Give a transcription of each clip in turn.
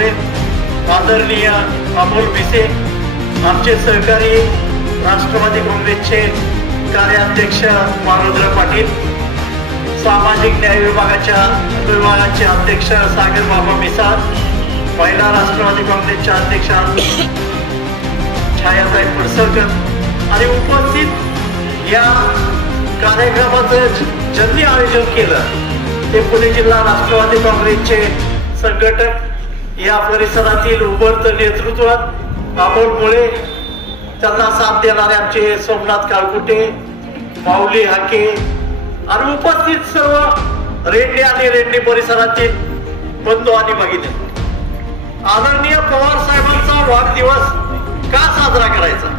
ठेवले, आदरणीय अमोल भिसे, आमचे सहकारी राष्ट्रवादी काँग्रेसचे कार्याध्यक्ष मारुद्र पाटील, सामाजिक न्याय विभागाचे अध्यक्ष सागर बाबा मिसाळ, महिला राष्ट्रवादी काँग्रेसच्या अध्यक्षा छायाताई फडसरकर आणि उपस्थित या कार्यक्रमाचं ज्यांनी आयोजन केलं ते पुणे जिल्हा राष्ट्रवादी काँग्रेसचे संघटक, या परिसरातील उभरतं नेतृत्व अमोल मुळे, त्यांना साथ देणारे आमचे सोमनाथ काळकुटे, माऊली हाके आणि उपस्थित सर्व रेड्डी आणि रेड्डी परिसरातील बंधू आणि भगिनी. आदरणीय पवार साहेबांचा वाढदिवस का साजरा करायचा?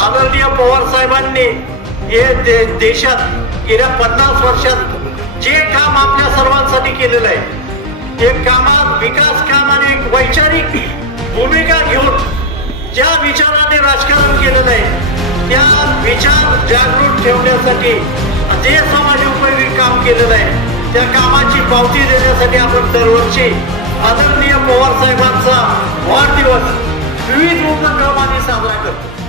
आदरणीय पवार साहेबांनी हे देशात गेल्या 50 वर्षात जे काम आपल्या सर्वांसाठी केलेलं आहे, ते कामात विकास काम आणि एक वैचारिक भूमिका घेऊन ज्या विचाराने राजकारण केलेलं आहे, त्या विचार जागृत ठेवण्यासाठी जे समाजोपयोगी काम केलेलं आहे, त्या कामाची पावती देण्यासाठी आपण दरवर्षी आदरणीय पवार साहेबांचा वाढदिवस विविध उपक्रमांनी साजरा करतो.